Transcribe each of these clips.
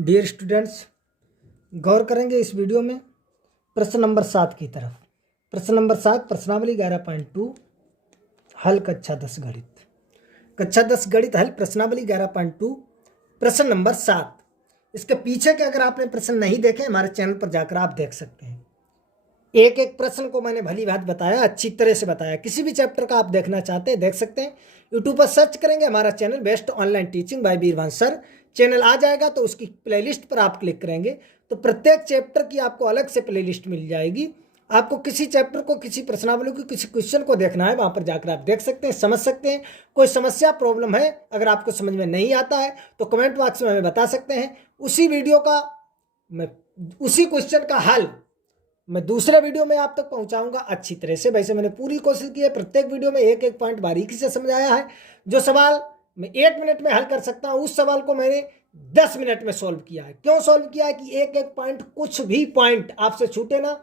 Dear students, गौर करेंगे इस video में प्रश्न नंबर 7 की तरफ। प्रश्न नंबर 7 प्रश्नावली 11.2 हल कक्षा 10 गणित। कक्षा 10 गणित हल प्रश्नावली 11.2 प्रश्न नंबर 7। इसके पीछे के अगर आपने प्रश्न नहीं देखे हमारे चैनल पर जाकर आप देख सकते हैं। एक एक प्रश्न को मैंने भली भांति बताया, अच्छी तरह से बताया। किसी भी चैप्टर का आप देखना चाहते हैं देख सकते हैं। यूट्यूब पर सर्च करेंगे हमारा channel best online teaching by Veervansh sir, channel आ जाएगा। तो उसकी प्लेलिस्ट पर आप क्लिक करेंगे तो प्रत्येक चैप्टर की आपको अलग से प्लेलिस्ट मिल जाएगी। आपको किसी चैप्टर को, किसी प्रश्नावली को, किसी क्वेश्चन को देखना है, वहाँ पर जाकर आप देख सकते हैं, समझ सकते हैं। कोई समस्या प्रॉब्लम है, अगर आपको समझ में नहीं आता है तो कमेंट बॉक्स में हमें बता सकते हैं। उसी वीडियो का उसी क्वेश्चन का हल मैं दूसरे वीडियो में आप तक पहुंचाऊंगा अच्छी तरह से। वैसे मैंने पूरी कोशिश की है, प्रत्येक वीडियो में एक एक पॉइंट बारीकी से समझाया है। जो सवाल मैं 1 मिनट में हल कर सकता हूं उस सवाल को मैंने 10 मिनट में सॉल्व किया है। क्यों सॉल्व किया है कि एक एक पॉइंट, कुछ भी पॉइंट आपसे छूटे ना,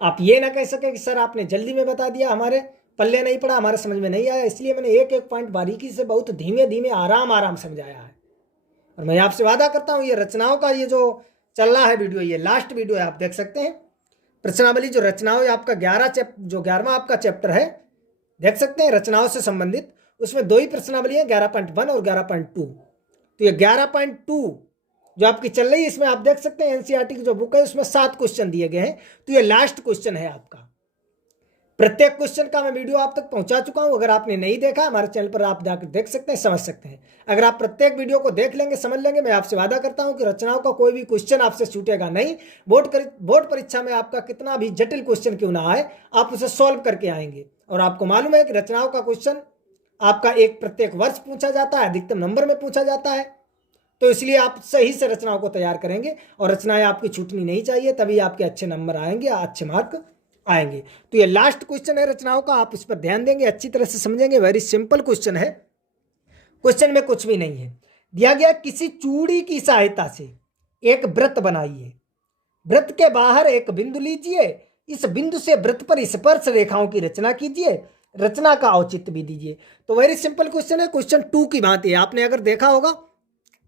आप ये ना कह सके कि सर आपने जल्दी में बता दिया, हमारे पल्ले नहीं पड़ा, हमारे समझ में नहीं आया। इसलिए मैंने एक एक पॉइंट बारीकी से, बहुत धीमे धीमे, आराम आराम समझाया है। और मैं आपसे वादा करता हूँ ये रचनाओं का ये जो चल रहा है वीडियो, ये लास्ट वीडियो है, आप देख सकते हैं। प्रश्नावली जो रचनाओं है आपका 11वां आपका चैप्टर है, देख सकते हैं रचनाओं से संबंधित। उसमें 2 ही प्रश्नावली है, 11.1 और 11.2। तो ये 11.2 जो आपकी चल रही है, इसमें आप देख सकते हैं एनसीईआरटी की जो बुक है उसमें 7 क्वेश्चन दिए गए हैं। तो ये लास्ट क्वेश्चन है आपका। प्रत्येक क्वेश्चन का मैं वीडियो आप तक पहुंचा चुका हूं। अगर आपने नहीं देखा हमारे चैनल पर आप जाकर देख सकते हैं, समझ सकते हैं। अगर आप प्रत्येक वीडियो को देख लेंगे, समझ लेंगे, मैं आपसे वादा करता हूं कि रचनाओं का कोई भी क्वेश्चन आपसे छूटेगा नहीं। बोर्ड परीक्षा में आपका कितना भी जटिल क्वेश्चन क्यों ना आए, आप उसे सॉल्व करके आएंगे। और आपको मालूम है कि रचनाओं का क्वेश्चन आपका प्रत्येक वर्ष पूछा जाता है, अधिकतम नंबर में पूछा जाता है। तो इसलिए आप सही से रचनाओं को तैयार करेंगे और रचनाएं आपकी छूटनी नहीं चाहिए, तभी आपके अच्छे नंबर आएंगे, अच्छे मार्क आएंगे। तो ये लास्ट क्वेश्चन है रचनाओं का, आप इस पर ध्यान देंगे, अच्छी तरह से समझेंगे। वेरी सिंपल क्वेश्चन है, क्वेश्चन में कुछ भी नहीं है। दिया गया किसी चूड़ी की सहायता से एक वृत्त बनाइए। वृत्त के बाहर एक बिंदु लीजिए, इस बिंदु से वृत्त पर स्पर्श रेखाओं की रचना कीजिए, रचना का औचित्य भी दीजिए। तो वेरी सिंपल क्वेश्चन है, क्वेश्चन 2 की भांति है। आपने अगर देखा होगा,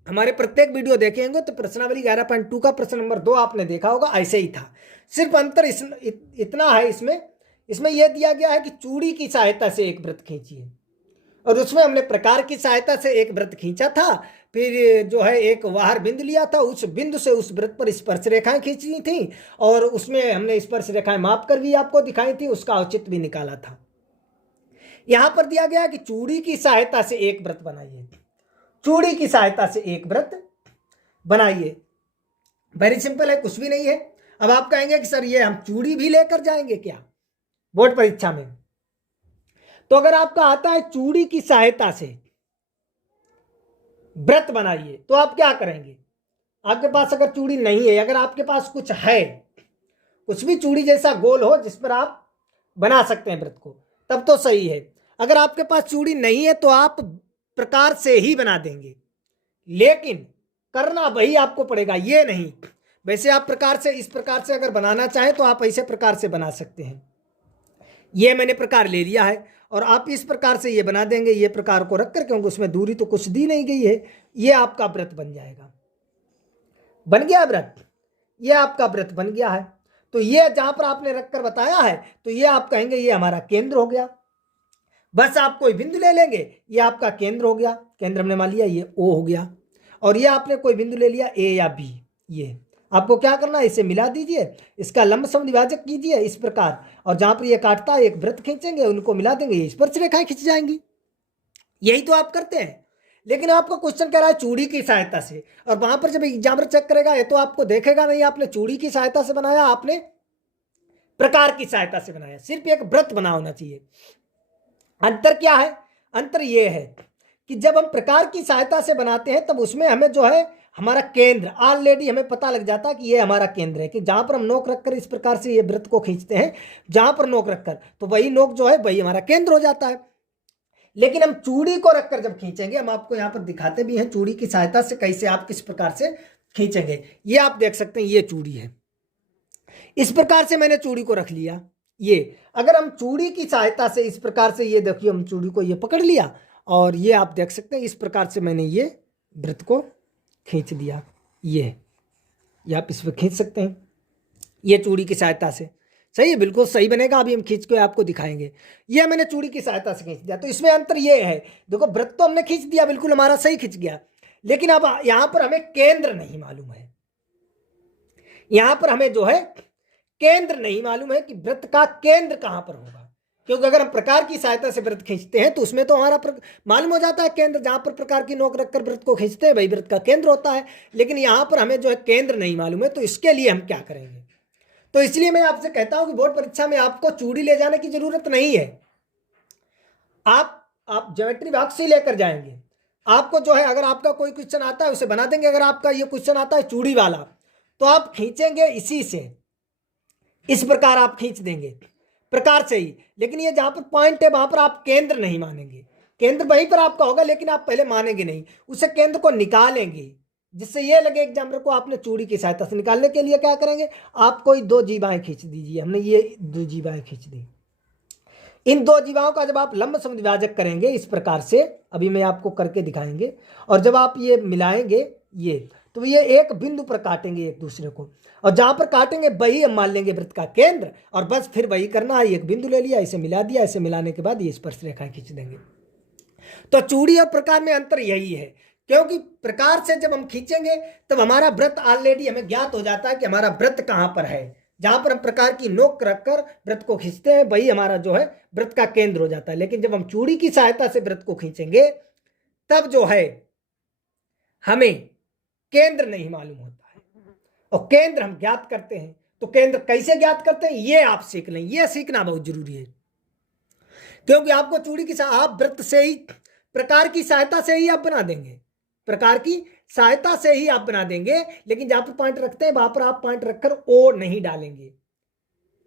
हमारे प्रत्येक वीडियो देखेंगे तो प्रश्नावली 11.2 का प्रश्न नंबर 2 आपने देखा होगा, ऐसे ही था। सिर्फ अंतर इतना है इसमें यह दिया गया है कि चूड़ी की सहायता से एक वृत्त खींचिए, और उसमें हमने प्रकार की सहायता से एक वृत्त खींचा था। फिर जो है एक बाहर बिंदु लिया था, उस बिंदु से उस वृत्त पर स्पर्श रेखाएं खींचनी थी, और उसमें हमने स्पर्श रेखाएं माप कर भी आपको दिखाई थी, उसका औचित्य भी निकाला था। यहां पर दिया गया कि चूड़ी की सहायता से एक वृत्त बनाइए। चूड़ी की सहायता से एक वृत्त बनाइए, वेरी सिंपल है, कुछ भी नहीं है। अब आप कहेंगे कि सर ये हम चूड़ी भी लेकर जाएंगे क्या बोर्ड परीक्षा में? तो अगर आपका आता है चूड़ी की सहायता से वृत्त बनाइए, तो आप क्या करेंगे? आपके पास अगर चूड़ी नहीं है, अगर आपके पास कुछ है, कुछ भी चूड़ी जैसा गोल हो जिस पर आप बना सकते हैं वृत्त को, तब तो सही है। अगर आपके पास चूड़ी नहीं है तो आप प्रकार से ही बना देंगे, लेकिन करना वही आपको पड़ेगा, ये नहीं। वैसे आप प्रकार से, इस प्रकार से अगर बनाना चाहें तो आप ऐसे प्रकार से बना सकते हैं। ये मैंने प्रकार ले लिया है और आप इस प्रकार से ये बना देंगे, ये प्रकार को रख कर, क्योंकि उसमें दूरी तो कुछ दी नहीं गई है। ये आपका वृत्त बन जाएगा, बन गया वृत्त, ये आपका वृत्त बन गया है। तो ये जहां पर आपने रखकर बताया है, तो ये आप कहेंगे ये हमारा केंद्र हो गया। बस आप कोई बिंदु ले लेंगे, ये आपका केंद्र हो गया, केंद्र हमने मान लिया ये O हो गया। और ये आपने कोई बिंदु ले लिया A या B, ये आपको क्या करना है, इसे मिला दीजिए, इसका लंब समद्विभाजक कीजिए इस प्रकार, और जहां पर ये काटता है एक वृत्त खींचेंगे, उनको मिला देंगे, स्पर्श रेखाएं खींच जाएंगी। यही तो आप करते हैं। लेकिन आपको क्वेश्चन कह रहा है चूड़ी की सहायता से, और वहां पर जब एग्जामिनर चेक करेगा ये तो आपको देखेगा नहीं आपने चूड़ी की सहायता से बनाया, आपने प्रकार की सहायता से बनाया। सिर्फ एक वृत्त बना होना चाहिए। अंतर क्या है? अंतर यह है कि जब हम प्रकार की सहायता से बनाते हैं तब उसमें हमें जो है हमारा केंद्र ऑलरेडी हमें पता लग जाता है कि ये हमारा केंद्र है, कि जहां पर हम नोक रखकर इस प्रकार से ये वृत्त को खींचते हैं, जहां पर नोक रखकर, तो वही नोक जो है वही हमारा केंद्र हो जाता है। लेकिन हम चूड़ी को रखकर जब खींचेंगे, हम आपको यहां पर दिखाते भी हैं चूड़ी की सहायता से कैसे आप किस प्रकार से खींचेंगे। ये आप देख सकते हैं, ये चूड़ी है, इस प्रकार से मैंने चूड़ी को रख लिया। ये अगर हम चूड़ी की सहायता से इस प्रकार से, ये देखिए हम चूड़ी को ये पकड़ लिया, और ये आप देख सकते हैं इस प्रकार से मैंने ये वृत्त को खींच दिया। ये आप इस पर खींच सकते हैं, ये चूड़ी की सहायता से। सही है, बिल्कुल सही बनेगा। अभी हम खींच के आपको दिखाएंगे। ये मैंने चूड़ी की सहायता से खींच दिया। तो इसमें अंतर ये है, देखो वृत्त तो हमने खींच दिया, बिल्कुल हमारा सही खींच गया, लेकिन अब यहां पर हमें केंद्र नहीं मालूम है। यहां पर हमें जो है केंद्र नहीं मालूम है कि वृत्त का केंद्र कहां पर होगा। क्योंकि अगर हम प्रकार की सहायता से वृत्त खींचते हैं तो उसमें तो हमारा मालूम हो जाता है केंद्र, जहां पर प्रकार की नोक रखकर वृत्त को खींचते हैं वही वृत्त का केंद्र होता है। लेकिन यहां पर हमें जो है केंद्र नहीं मालूम है, तो इसके लिए हम क्या करेंगे? तो इसलिए मैं आपसे कहता हूं कि बोर्ड परीक्षा में आपको चूड़ी ले जाने की जरूरत नहीं है। आप ज्योमेट्री बॉक्स ही लेकर जाएंगे। आपको जो है अगर आपका कोई क्वेश्चन आता है उसे बना देंगे। अगर आपका ये क्वेश्चन आता है चूड़ी वाला, तो आप खींचेंगे इसी से, इस प्रकार आप खींच देंगे प्रकार से ही। लेकिन ये जहां पर पॉइंट है वहां पर आप केंद्र नहीं मानेंगे। केंद्र वहीं पर आपका होगा, लेकिन आप पहले मानेंगे नहीं, उसे केंद्र को निकालेंगे, जिससे ये लगे एग्जामिनर को आपने चूड़ी की सहायता से। निकालने के लिए क्या करेंगे, आप कोई दो जीवाएं खींच दीजिए। हमने ये दो जीवाएं खींच दी। इन दो जीवाओं का जब आप लंब समद्विभाजक करेंगे इस प्रकार से, अभी मैं आपको करके दिखाएंगे, और जब आप ये मिलाएंगे ये, तो ये एक बिंदु पर काटेंगे एक दूसरे को, और जहां पर काटेंगे वही हम मान लेंगे वृत्त का केंद्र, और बस फिर वही करना है। एक बिंदु ले लिया, इसे मिला दिया, इसे मिलाने के बाद ये स्पर्श रेखाएं खींच देंगे। तो चूड़ी और प्रकार में अंतर यही है, क्योंकि प्रकार से जब हम खींचेंगे तब हमारा वृत्त ऑलरेडी हमें ज्ञात हो जाता है कि हमारा वृत्त कहां पर है। जहां पर हम प्रकार की नोक रखकर वृत्त को खींचते हैं वही हमारा जो है वृत्त का केंद्र हो जाता है। लेकिन जब हम चूड़ी की सहायता से वृत्त को खींचेंगे तब जो है हमें केंद्र नहीं मालूम होता है, और केंद्र हम ज्ञात करते हैं। तो केंद्र कैसे ज्ञात करते हैं ये आप सीख लें, ये सीखना बहुत जरूरी है। क्योंकि आपको चूड़ी की आप वृत्त से ही, प्रकार की सहायता से ही आप बना देंगे, प्रकार की सहायता से ही आप बना देंगे। लेकिन जहां पर पॉइंट रखते हैं वहां पर आप पॉइंट रखकर ओ नहीं डालेंगे।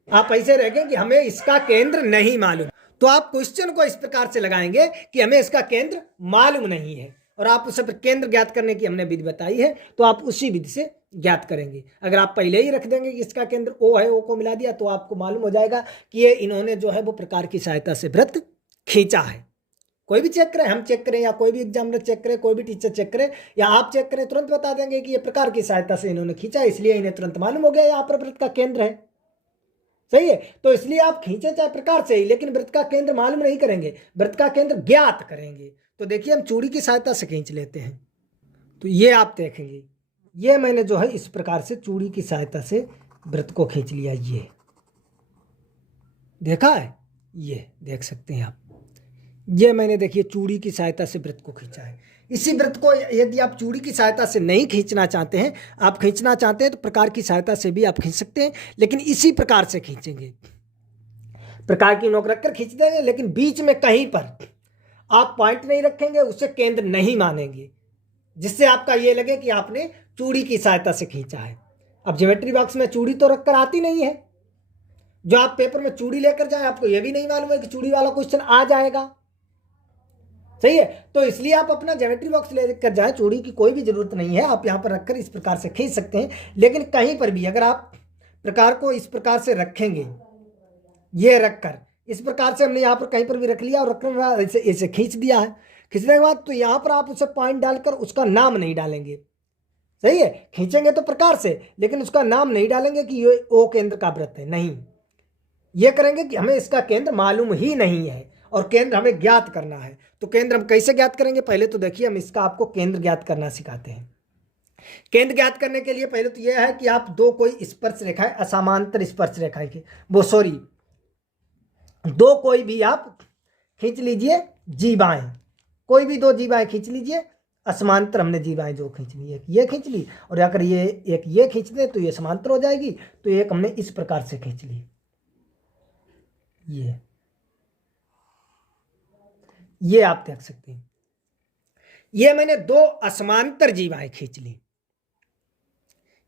आप ऐसे रहेंगे कि हमें इसका केंद्र नहीं मालूम। तो आप क्वेश्चन को इस प्रकार से लगाएंगे कि हमें इसका केंद्र मालूम नहीं है, और आप उसे केंद्र ज्ञात करने की हमने विधि बताई है, तो आप उसी विधि से ज्ञात करेंगे। अगर आप पहले ही रख देंगे कि इसका केंद्र ओ है, ओ को मिला दिया, तो आपको मालूम हो जाएगा कि ये इन्होंने जो है वो प्रकार की सहायता से वृत्त खींचा है। कोई भी चेक करें, हम चेक करें या कोई भी एग्जामिनर चेक करे, कोई भी टीचर चेक करे या आप चेक करें, तुरंत बता देंगे कि ये प्रकार की सहायता से इन्होंने खींचा, इसलिए इन्हें तुरंत मालूम हो गया यहाँ पर वृत्त का केंद्र है। सही है, तो इसलिए आप खींचे चाहे प्रकार से ही, लेकिन वृत्त का केंद्र मालूम नहीं करेंगे, वृत्त का केंद्र ज्ञात करेंगे। तो देखिए हम चूड़ी की सहायता से खींच लेते हैं। तो ये आप देखेंगे, ये मैंने जो है इस प्रकार से चूड़ी की सहायता से वृत्त को खींच लिया। ये देखा है, ये देख सकते हैं आप, ये मैंने देखिए चूड़ी की सहायता से वृत्त को खींचा है। इसी वृत्त को यदि आप चूड़ी की सहायता से नहीं खींचना चाहते हैं, आप खींचना चाहते हैं तो प्रकार की सहायता से भी आप खींच सकते हैं, लेकिन इसी प्रकार से खींचेंगे। प्रकार की नोक रखकर खींच देंगे, लेकिन बीच में कहीं पर आप पॉइंट नहीं रखेंगे, उसे केंद्र नहीं मानेंगे, जिससे आपका ये लगे कि आपने चूड़ी की सहायता से खींचा है। अब ज्योमेट्री बॉक्स में चूड़ी तो रखकर आती नहीं है, जो आप पेपर में चूड़ी लेकर जाए आपको यह भी नहीं मालूम है कि चूड़ी वाला क्वेश्चन आ जाएगा। सही है, तो इसलिए आप अपना ज्योमेट्री बॉक्स लेकर जाएं, चूड़ी की कोई भी जरूरत नहीं है, आप यहां पर रखकर इस प्रकार से खींच सकते हैं। लेकिन कहीं पर भी अगर आप प्रकार को इस प्रकार से रखेंगे, ये रखकर इस प्रकार से हमने यहां पर कहीं पर भी रख लिया और रखकर इसे खींच दिया है, खींचने के बाद तो यहां पर आप उसे पॉइंट डालकर उसका नाम नहीं डालेंगे। सही है, खींचेंगे तो प्रकार से, लेकिन उसका नाम नहीं डालेंगे कि ये ओ केंद्र का वृत्त है, नहीं, ये करेंगे कि हमें इसका केंद्र मालूम ही नहीं है और केंद्र हमें ज्ञात करना है। तो केंद्र हम कैसे ज्ञात करेंगे, पहले तो देखिए हम इसका आपको केंद्र ज्ञात करना सिखाते हैं। केंद्र ज्ञात करने के लिए पहले तो यह है कि आप दो कोई स्पर्श रेखाएं, असमांतर स्पर्श रेखाएं के दो कोई भी आप खींच लीजिए जीवाएं, कोई भी दो जीवाएं खींच लीजिए। असमांतर हमने जीवाएं जो खींच ली, एक ये खींच ली, और अगर ये एक ये खींच दे तो ये समांतर हो जाएगी। तो एक हमने इस प्रकार से खींच ली, ये आप देख सकते हैं। ये मैंने दो असमांतर जीवाएं खींच ली,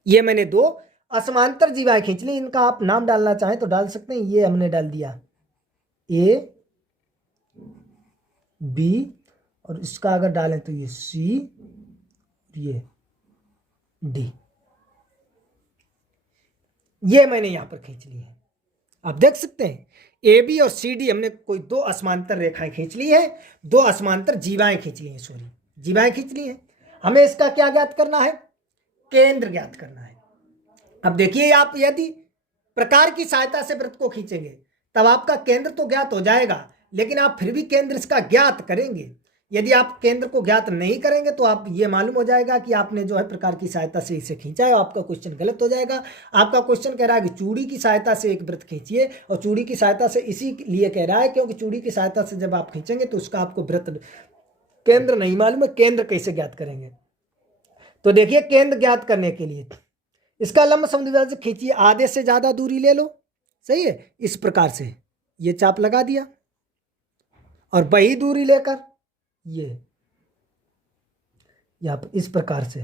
ये मैंने दो असमांतर जीवाएं खींच ली। इनका आप नाम डालना चाहें तो डाल सकते हैं। ये हमने डाल दिया ए बी, और इसका अगर डालें तो ये सी, ये डी, ये मैंने यहां पर खींच ली है। आप देख सकते हैं ए बी और सी डी हमने कोई दो असमांतर रेखाएं खींच ली है, दो असमांतर जीवाएं खींच ली हैं, जीवाएं खींच ली हैं। हमें इसका क्या ज्ञात करना है, केंद्र ज्ञात करना है। अब देखिए, आप यदि प्रकार की सहायता से वृत्त को खींचेंगे तब आपका केंद्र तो ज्ञात हो जाएगा, लेकिन आप फिर भी केंद्र इसका ज्ञात करेंगे। यदि आप केंद्र को ज्ञात नहीं करेंगे तो आप ये मालूम हो जाएगा कि आपने जो है प्रकार की सहायता से इसे खींचा है, आपका क्वेश्चन गलत हो जाएगा। आपका क्वेश्चन कह रहा है कि चूड़ी की सहायता से एक वृत्त खींचिए, और चूड़ी की सहायता से इसीलिए कह रहा है क्योंकि चूड़ी की सहायता से जब आप खींचेंगे तो उसका आपको वृत्त केंद्र नहीं मालूम है, केंद्र कैसे ज्ञात करेंगे। तो देखिए, केंद्र ज्ञात करने के लिए इसका लंब समद्विभाजक खींचिए, आधे से ज्यादा दूरी ले लो, सही है। इस प्रकार से ये चाप लगा दिया और वही दूरी लेकर ये यहां पर इस प्रकार से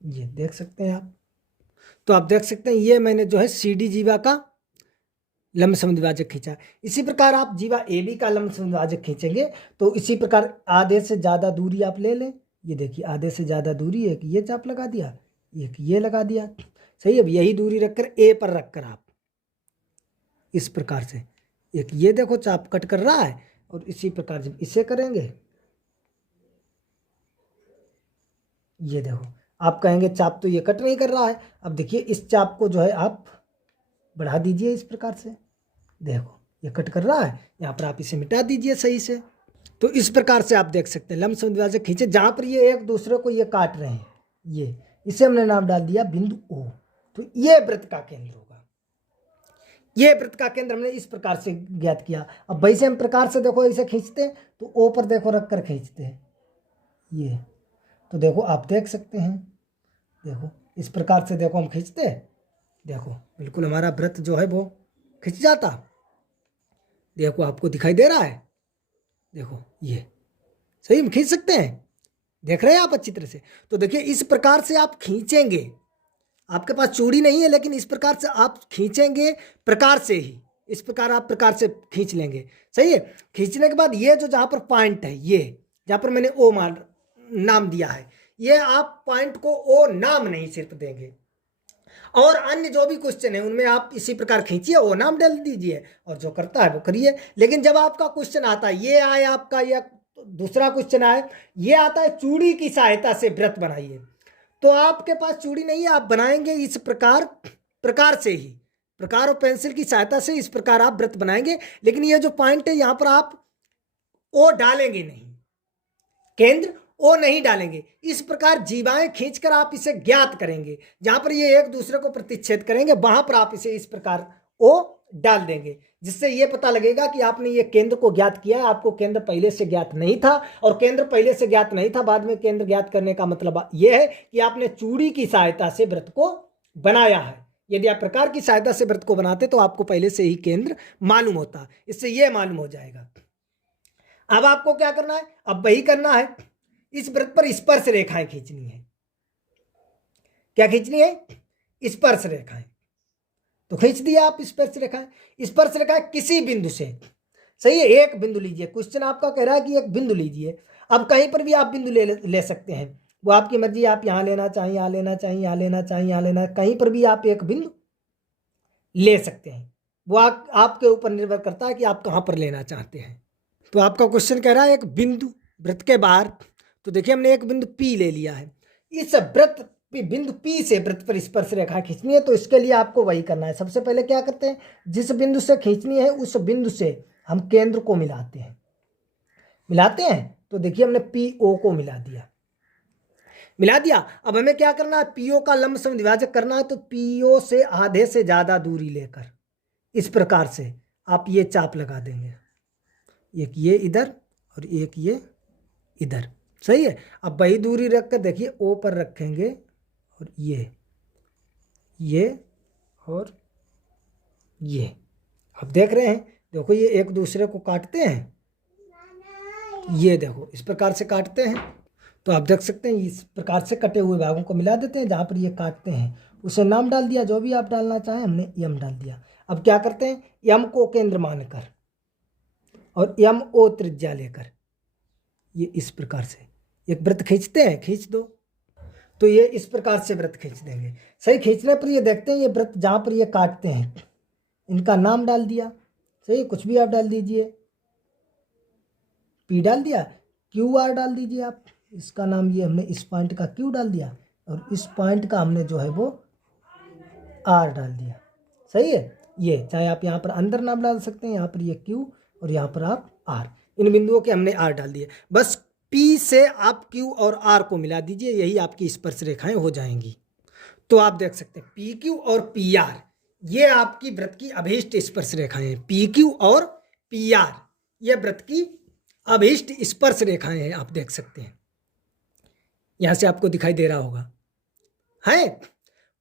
ये देख सकते हैं आप। तो आप देख सकते हैं ये मैंने जो है CD जीवा का लंब समद्विभाजक खींचा। इसी प्रकार आप जीवा AB का लंब समद्विभाजक खींचेंगे तो इसी प्रकार आधे से ज़्यादा दूरी आप ले लें। ये देखिए, आधे से ज़्यादा दूरी, एक ये चाप लगा दिया, एक ये लगा दिया, सही है। अब यही दूरी रखकर A पर रखकर आप इस प्रकार से एक ये देखो चाप कट कर रहा है, और इसी प्रकार जब इसे करेंगे, ये देखो, आप कहेंगे चाप तो ये कट नहीं कर रहा है। अब देखिए, इस चाप को जो है आप बढ़ा दीजिए इस प्रकार से, देखो ये कट कर रहा है, यहाँ पर आप इसे मिटा दीजिए सही से। तो इस प्रकार से आप देख सकते हैं लंब समद्विभाजक खींचे जहाँ पर ये एक दूसरे को ये काट रहे हैं, ये इसे हमने नाम डाल दिया बिंदु O। तो ये वृत्त का केंद्र होगा, ये वृत्त का केंद्र हमने इस प्रकार से ज्ञात किया। अब वैसे हम प्रकार से देखो इसे खींचते हैं तो O पर देखो रख कर खींचते हैं, ये तो देखो आप देख सकते हैं, देखो इस प्रकार से देखो हम खींचते हैं, देखो बिल्कुल हमारा वृत्त जो है वो खिंच जाता, देखो आपको दिखाई दे रहा है, देखो ये सही हम खींच सकते हैं, देख रहे हैं आप अच्छी तरह से। तो देखिए, इस प्रकार से आप खींचेंगे, आपके पास चूड़ी नहीं है लेकिन इस प्रकार से आप खींचेंगे प्रकार से ही, इस प्रकार आप प्रकार से खींच लेंगे, सही है। खींचने के बाद ये जो जहाँ पर पॉइंट है, ये जहाँ पर मैंने O नाम दिया है, ये आप पॉइंट को O नाम नहीं सिर्फ देंगे, और अन्य जो भी क्वेश्चन है उनमें आप इसी प्रकार खींचिए, O नाम डाल दीजिए, और जो करता है वो करिए। लेकिन जब आपका क्वेश्चन आता है, ये आए आपका या दूसरा क्वेश्चन आए, ये आता है चूड़ी की सहायता से वृत्त बनाइए, तो आपके पास चूड़ी नहीं है, आप बनाएंगे इस प्रकार से ही, प्रकार और पेंसिल की सहायता से इस प्रकार आप वृत्त बनाएंगे। लेकिन ये जो पॉइंट है यहाँ पर आप O डालेंगे नहीं, केंद्र O नहीं डालेंगे, इस प्रकार जीवाएं खींचकर आप इसे ज्ञात करेंगे। जहां पर ये एक दूसरे को प्रतिच्छेद करेंगे वहां पर आप इसे इस प्रकार O डाल देंगे, जिससे ये पता लगेगा कि आपने ये केंद्र को ज्ञात किया है। आपको केंद्र पहले से ज्ञात नहीं था, और केंद्र पहले से ज्ञात नहीं था, बाद में केंद्र ज्ञात करने का मतलब यह है कि आपने चूड़ी की सहायता से वृत्त को बनाया है। यदि आप प्रकार की सहायता से वृत्त को बनाते तो आपको पहले से ही केंद्र मालूम होता, इससे यह मालूम हो जाएगा। अब आपको क्या करना है, अब वही करना है, इस वृत्त पर स्पर्श रेखाएं खींचनी है। क्या खींचनी है? स्पर्श रेखाएं। तो खींच दिया आप स्पर्श रेखाएं। स्पर्श रेखाएं किसी बिंदु से, सही है, एक बिंदु लीजिए। क्वेश्चन आपका कह रहा है कि एक बिंदु लीजिए, अब कहीं पर भी आप बिंदु ले सकते हैं, वो आपकी मर्जी, आप यहां लेना चाहें, यहां लेना चाहें, यहां लेना चाहें, यहां लेना, कहीं पर भी आप एक बिंदु ले सकते हैं। वो आपके ऊपर निर्भर करता है कि आप कहां पर लेना चाहते हैं। तो आपका क्वेश्चन कह रहा है एक बिंदु वृत्त के बाहर, तो देखिए हमने एक बिंदु P ले लिया है। इस वृत्त बिंदु P से वृत्त पर स्पर्श रेखा खींचनी है, तो इसके लिए आपको वही करना है। सबसे पहले क्या करते हैं, जिस बिंदु से खींचनी है उस बिंदु से हम केंद्र को मिलाते हैं। तो देखिए हमने PO को मिला दिया। अब हमें क्या करना है, PO का लंब समद्विभाजक करना है, तो PO से आधे से ज्यादा दूरी लेकर इस प्रकार से आप ये चाप लगा देंगे, एक ये इधर और एक ये इधर, सही है। अब वही दूरी रखकर देखिए O पर रखेंगे, और ये और ये, अब देख रहे हैं, देखो ये एक दूसरे को काटते हैं, ये देखो इस प्रकार से काटते हैं। तो आप देख सकते हैं इस प्रकार से कटे हुए भागों को मिला देते हैं, जहाँ पर ये काटते हैं उसे नाम डाल दिया, जो भी आप डालना चाहें, हमने M डाल दिया। अब क्या करते हैं, M को केंद्र मानकर और MO त्रिज्या लेकर ये इस प्रकार से एक वृत्त खींचते हैं, खींच दो, तो ये इस प्रकार से वृत्त खींच देंगे। सही, खींचने पर ये देखते हैं ये वृत्त जहाँ पर ये काटते हैं, इनका नाम डाल दिया, सही, कुछ भी आप डाल दीजिए, P डाल दिया, क्यू आर डाल दीजिए आप, इसका नाम ये हमने इस पॉइंट का क्यू डाल दिया और इस पॉइंट का हमने जो है वो आर डाल दिया। सही है, ये चाहे आप यहाँ पर अंदर नाम डाल सकते हैं, यहाँ पर ये क्यू और यहाँ पर आप आर, इन बिंदुओं के हमने आर डाल दिए। बस पी से आप क्यू और आर को मिला दीजिए, यही आपकी स्पर्श रेखाएं हो जाएंगी। तो आप देख सकते हैं पी क्यू और पी आर, ये आपकी वृत्त की अभीष्ट स्पर्श रेखाएं हैं। पी क्यू और पी आर ये वृत्त की अभीष्ट स्पर्श रेखाएं हैं, आप देख सकते हैं। यहां से आपको दिखाई दे रहा होगा, है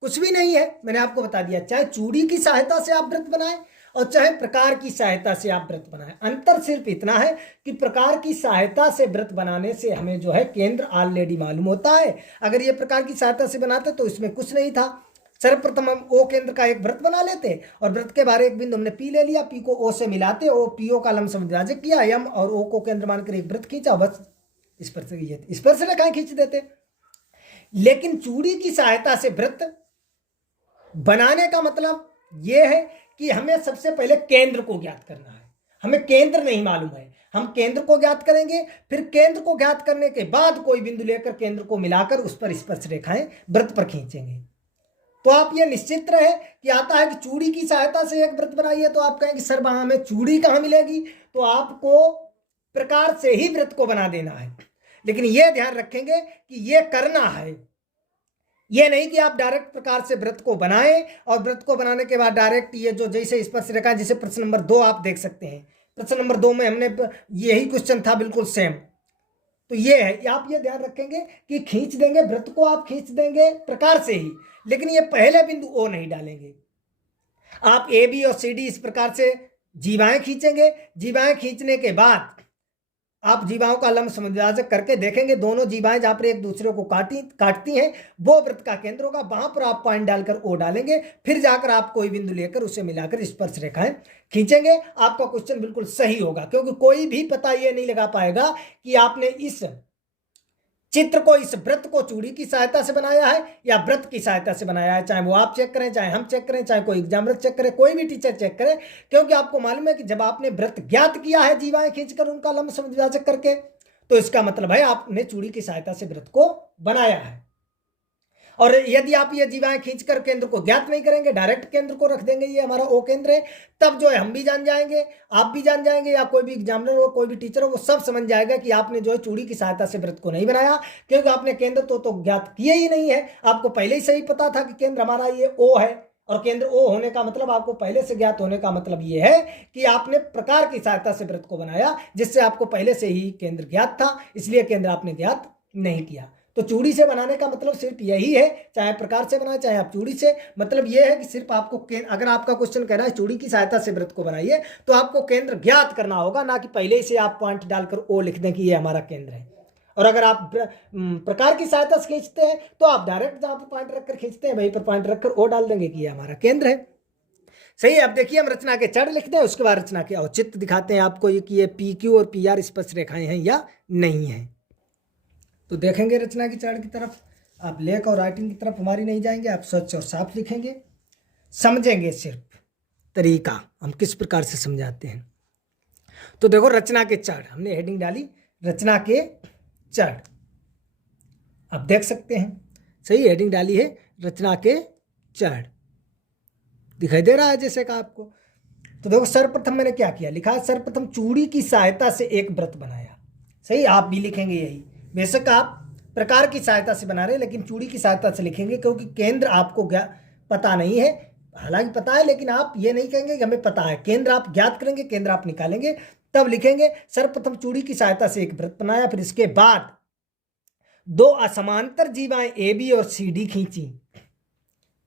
कुछ भी नहीं है, मैंने आपको बता दिया। चाहे चूड़ी की सहायता से आप वृत्त बनाएं और चाहे प्रकार की सहायता से आप वृत्त बनाएं, अंतर सिर्फ इतना है कि प्रकार की सहायता से वृत्त बनाने से हमें जो है केंद्र ऑलरेडी मालूम होता है। अगर ये प्रकार की सहायता से बनाते तो इसमें कुछ नहीं था। सर्वप्रथम हम ओ केंद्र का एक वृत्त बना लेते और वृत्त के बाहर एक बिंदु हमने पी ले लिया, पी को ओ से मिलाते, ओ पी ओ का लंब समद्विभाजक किया, एम और ओ को केंद्र मानकर एक वृत्त खींचा, बस स्पर्श रेखाएं खींच देते। लेकिन चूड़ी की सहायता से वृत्त बनाने का मतलब यह है कि हमें सबसे पहले केंद्र को ज्ञात करना है। हमें केंद्र नहीं मालूम है, हम केंद्र को ज्ञात करेंगे, फिर केंद्र को ज्ञात करने के बाद कोई बिंदु लेकर केंद्र को मिलाकर उस पर स्पर्श रेखाएं वृत्त पर खींचेंगे। तो आप ये निश्चित रहे कि आता है कि चूड़ी की सहायता से एक वृत्त बनाइए, तो आप कहेंगे सर वहां हमें चूड़ी कहां मिलेगी, तो आपको प्रकार से ही वृत्त को बना देना है। लेकिन यह ध्यान रखेंगे कि यह करना है, यह नहीं कि आप डायरेक्ट प्रकार से वृत्त को बनाएं और वृत्त को बनाने के बाद डायरेक्ट ये जो जैसे स्पर्श रेखा, जैसे प्रश्न नंबर 2 आप देख सकते हैं, प्रश्न नंबर 2 में हमने यही क्वेश्चन था बिल्कुल सेम। तो ये है, आप ये ध्यान रखेंगे कि खींच देंगे वृत्त को, आप खींच देंगे प्रकार से ही, लेकिन ये पहले बिंदु ओ नहीं डालेंगे। आप ए बी और सी डी इस प्रकार से जीवाएं खींचेंगे, जीवाएं खींचने के बाद आप जीवाओं का लंब समद्विभाजक करके देखेंगे, दोनों जीवाएं जहां पर एक दूसरे को काटती हैं वो वृत्त का केंद्र होगा, वहां पर आप पॉइंट डालकर ओ डालेंगे, फिर जाकर आप कोई बिंदु लेकर उसे मिलाकर स्पर्श रेखाएं खींचेंगे। आपका क्वेश्चन बिल्कुल सही होगा, क्योंकि कोई भी पता ये नहीं लगा पाएगा कि आपने इस चित्र को, इस वृत्त को चूड़ी की सहायता से बनाया है या वृत्त की सहायता से बनाया है। चाहे वो आप चेक करें, चाहे हम चेक करें, चाहे कोई एग्जामिनर चेक करे, कोई भी टीचर चेक करे, क्योंकि आपको मालूम है कि जब आपने वृत्त ज्ञात किया है जीवाएं खींचकर उनका लंब समद्विभाजक करके, तो इसका मतलब है आपने चूड़ी की सहायता से वृत्त को बनाया है। और यदि आप ये जीवाएं खींचकर केंद्र को ज्ञात नहीं करेंगे, डायरेक्ट केंद्र को रख देंगे, ये हमारा ओ केंद्र है, तब जो है हम भी जान जाएंगे, आप भी जान जाएंगे, या कोई भी एग्जामिनर हो, कोई भी टीचर हो, वो सब समझ जाएगा कि आपने जो है चूड़ी की सहायता से वृत्त को नहीं बनाया, क्योंकि आपने केंद्र तो ज्ञात किए ही नहीं है। आपको पहले ही सही पता था कि केंद्र हमारा ये ओ है, और केंद्र ओ होने का मतलब आपको पहले से ज्ञात होने का मतलब ये है कि आपने प्रकार की सहायता से वृत्त को बनाया, जिससे आपको पहले से ही केंद्र ज्ञात था, इसलिए केंद्र आपने ज्ञात नहीं किया। तो चूड़ी से बनाने का मतलब सिर्फ यही है, चाहे प्रकार से बनाए चाहे आप चूड़ी से, मतलब यह है कि सिर्फ आपको अगर आपका क्वेश्चन कह रहा है चूड़ी की सहायता से वृत्त को बनाइए, तो आपको केंद्र ज्ञात करना होगा, ना कि पहले से आप पॉइंट डालकर ओ लिख दें कि ये हमारा केंद्र है। और अगर आप प्रकार की सहायता से खींचते हैं तो आप डायरेक्ट जहां पर पॉइंट रखकर खींचते हैं वहीं पर पॉइंट रखकर ओ डाल देंगे कि ये हमारा केंद्र है। सही है। अब देखिए हम रचना के चढ़ लिखते हैं, उसके बाद रचना के औचित्य दिखाते हैं आपको कि ये पी क्यू और पी आर स्पर्श रेखाएं हैं या नहीं है। तो देखेंगे रचना की चढ़ की तरफ, आप लेख और राइटिंग की तरफ हमारी नहीं जाएंगे, आप स्वच्छ और साफ लिखेंगे, समझेंगे सिर्फ तरीका हम किस प्रकार से समझाते हैं। तो देखो रचना के चढ़, हमने हेडिंग डाली रचना के चढ़, आप देख सकते हैं, सही हेडिंग डाली है रचना के चढ़, दिखाई दे रहा है जैसे का आपको। तो देखो सर्वप्रथम मैंने क्या किया, लिखा है सर्वप्रथम चूड़ी की सहायता से एक वृत्त बनाया। सही, आप भी लिखेंगे यही, बेशक आप प्रकार की सहायता से बना रहे हैं लेकिन चूड़ी की सहायता से लिखेंगे, क्योंकि केंद्र आपको पता नहीं है, हालांकि पता है लेकिन आप ये नहीं कहेंगे कि हमें पता है, केंद्र आप ज्ञात करेंगे, केंद्र आप निकालेंगे, तब लिखेंगे सर्वप्रथम चूड़ी की सहायता से एक वृत्त बनाया, फिर इसके बाद दो असमांतर जीवाएं ए बी और सी डी खींची,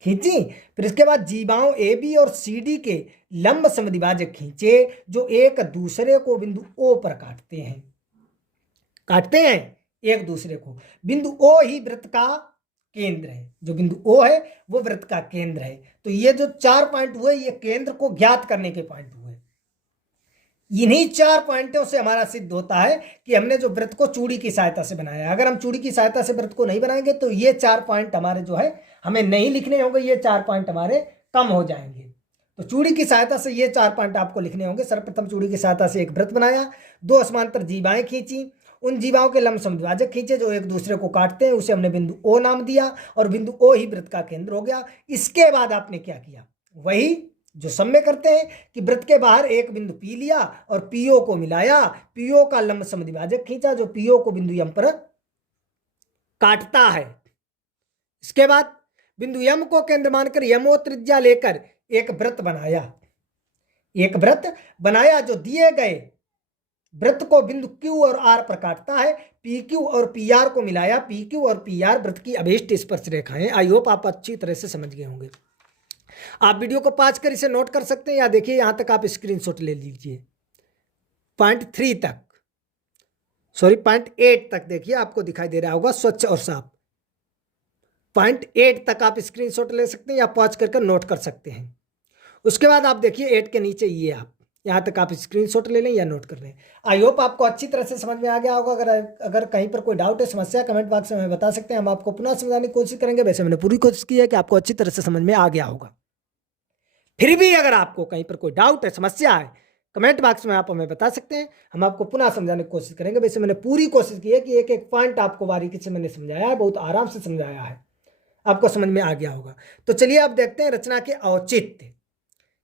फिर इसके बाद जीवाओं ए बी और सी डी के लंब समद्विभाजक खींचे जो एक दूसरे को बिंदु ओ पर काटते हैं एक दूसरे को। बिंदु ओ ही वृत्त का केंद्र है, जो बिंदु ओ है वो वृत्त का केंद्र है। तो ये जो 4 पॉइंट हुए ये केंद्र को ज्ञात करने के पॉइंट हुए। इन्हीं 4 पॉइंटों से हमारा सिद्ध होता है कि हमने जो वृत्त को चूड़ी की सहायता से बनाया। अगर हम चूड़ी की सहायता से वृत्त को नहीं बनाएंगे तो ये 4 पॉइंट हमारे जो है हमें नहीं लिखने होंगे, ये 4 पॉइंट हमारे कम हो जाएंगे। तो चूड़ी की सहायता से ये 4 पॉइंट आपको लिखने होंगे। सर्वप्रथम चूड़ी की सहायता से एक वृत्त बनाया, दो समांतर जीवाएं खींची, उन जीवाओं के लंब समद्विभाजक खींचे जो एक दूसरे को काटते हैं, उसे हमने बिंदु ओ नाम दिया और बिंदु ओ ही वृत्त का केंद्र हो गया। इसके बाद आपने क्या किया, वही जो सब में करते हैं कि वृत्त के बाहर एक बिंदु पी लिया और पीओ को मिलाया, पीओ का लंब समद्विभाजक खींचा जो पीओ को बिंदु यम पर काटता है। इसके बाद बिंदु यम को केंद्र मानकर यमो त्रिज्या लेकर एक वृत्त बनाया जो दिए गए वृत्त को बिंदु क्यू और आर पर काटता है। पी क्यू और पी आर को मिलाया, पी क्यू और पी आर वृत्त की अभीष्ट स्पर्श रेखाएं। आई होप आप अच्छी तरह से समझ गए होंगे। आप वीडियो को पॉज कर इसे नोट कर सकते हैं या देखिए यहां तक आप स्क्रीनशॉट ले लीजिए। पॉइंट 3 तक, सॉरी पॉइंट 8 तक देखिए, आपको दिखाई दे रहा होगा स्वच्छ और साफ। पॉइंट 8 तक आप स्क्रीनशॉट ले सकते हैं या पॉज कर नोट कर सकते हैं। उसके बाद आप देखिए 8 के नीचे ये आप यहाँ तक आप स्क्रीनशॉट ले लें या नोट कर लें। आई होप आपको अच्छी तरह से समझ में आ गया होगा। अगर कहीं पर कोई डाउट है, समस्या, कमेंट बॉक्स में हमें बता सकते हैं, हम आपको पुनः समझाने की कोशिश करेंगे। वैसे मैंने पूरी कोशिश की है कि आपको अच्छी तरह से समझ में आ गया होगा। फिर भी अगर आपको कहीं पर कोई डाउट है, समस्या है, कमेंट बॉक्स में आप हमें बता सकते हैं, हम आपको पुनः समझाने की कोशिश करेंगे। वैसे मैंने पूरी कोशिश की है कि एक एक पॉइंट आपको बारीकी से मैंने समझाया है, बहुत आराम से समझाया है, आपको समझ में आ गया होगा। तो चलिए अब देखते हैं रचना के औचित्य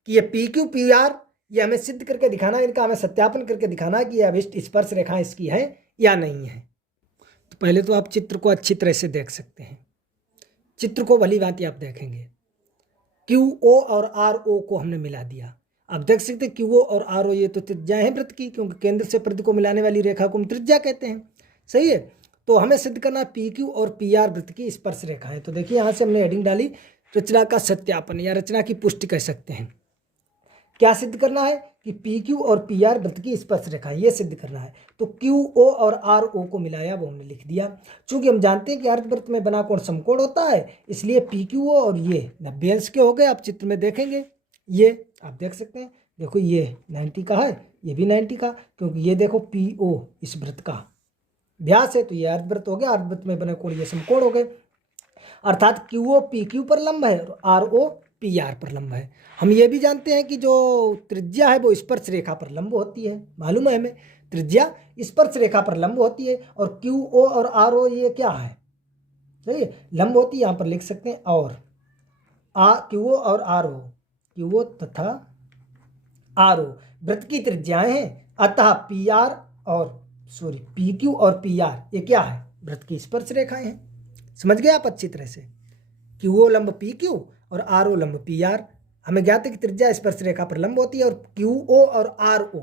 कि ये पी क्यू पी आर ये हमें सिद्ध करके दिखाना, इनका हमें सत्यापन करके दिखाना कि ये अभिष्ट स्पर्श रेखाएं इसकी है या नहीं है। तो पहले तो आप चित्र को अच्छी तरह से देख सकते हैं। चित्र को भली भांति आप देखेंगे। क्यू ओ और आर ओ को हमने मिला दिया। आप देख सकते हैं क्यू ओ और आर ओ ये तो त्रिज्या है वृत्त की, क्योंकि केंद्र से परिधि को मिलाने वाली रेखा को हम त्रिज्या कहते हैं। सही है। तो हमें सिद्ध करना पी क्यू और पी आर वृत्त की स्पर्श रेखा है। तो देखिए यहाँ से हमने हेडिंग डाली, रचना का सत्यापन या रचना की पुष्टि कह सकते हैं। क्या सिद्ध करना है कि पी क्यू और पी आर वृत्त की स्पर्श रेखा ये सिद्ध करना है। तो क्यू ओ और आर ओ को मिलाया, वो हमने लिख दिया। चूंकि हम जानते हैं कि अर्धवृत्त में बना कोण समकोण होता है, इसलिए पी क्यू ओ और ये 90 अंश के हो गए। आप चित्र में देखेंगे, ये आप देख सकते हैं, देखो ये 90 का है, ये भी 90 का, क्योंकि ये देखो पी ओ इस वृत्त का व्यास है, तो ये अर्धवृत्त हो गया। अर्धवृत्त में बने कोण ये समकोण हो गए, अर्थात क्यू ओ पी क्यू पर लंब है और आर ओ पी आर पर लंब है। हम ये भी जानते हैं कि जो त्रिज्या है वो स्पर्श रेखा पर लंब होती है, मालूम है हमें, त्रिज्या स्पर्श रेखा पर लंब होती है। और क्यू ओ और आर ओ ये क्या है, सही है, लंब होती है। यहाँ पर लिख सकते हैं और क्यू ओ और आर ओ, क्यू ओ तथा आर ओ वृत्त की त्रिज्याएं हैं। अतः पी क्यू और पी आर ये क्या है, वृत्त की स्पर्श रेखाएं हैं। समझ गए आप अच्छी तरह से। क्यू ओ लंब पी क्यू और आर ओ लंब पी आर। हमें ज्ञात है कि त्रिज्या स्पर्श रेखा पर लंब होती है और क्यू ओ और आर ओ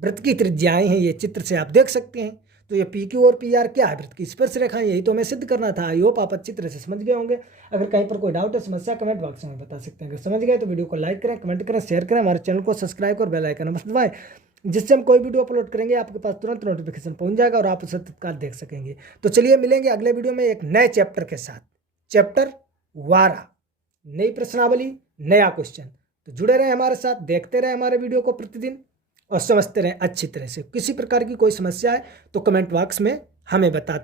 वृत्त की त्रिज्याएं हैं। ये चित्र से आप देख सकते हैं। तो ये पी क्यू और पी आर क्या है, वृत्त की स्पर्श रेखाएं। यही तो हमें सिद्ध करना था। आई होप आप अच्छी तरह से समझ गए होंगे। अगर कहीं पर कोई डाउट है, समस्या, कमेंट बॉक्स में बता सकते हैं। अगर समझ गए तो वीडियो को लाइक करें, कमेंट करें, शेयर करें, हमारे चैनल को सब्सक्राइब कर बेल आइकन बस दबाएं, जिससे हम कोई वीडियो अपलोड करेंगे आपके पास तुरंत नोटिफिकेशन पहुंच जाएगा और आप उसे तत्काल देख सकेंगे। तो चलिए मिलेंगे अगले वीडियो में एक नए चैप्टर के साथ, चैप्टर 12, नई प्रश्नावली, नया क्वेश्चन। तो जुड़े रहें हमारे साथ, देखते रहें हमारे वीडियो को प्रतिदिन और समझते रहें अच्छी तरह से। किसी प्रकार की कोई समस्या है तो कमेंट बॉक्स में हमें बता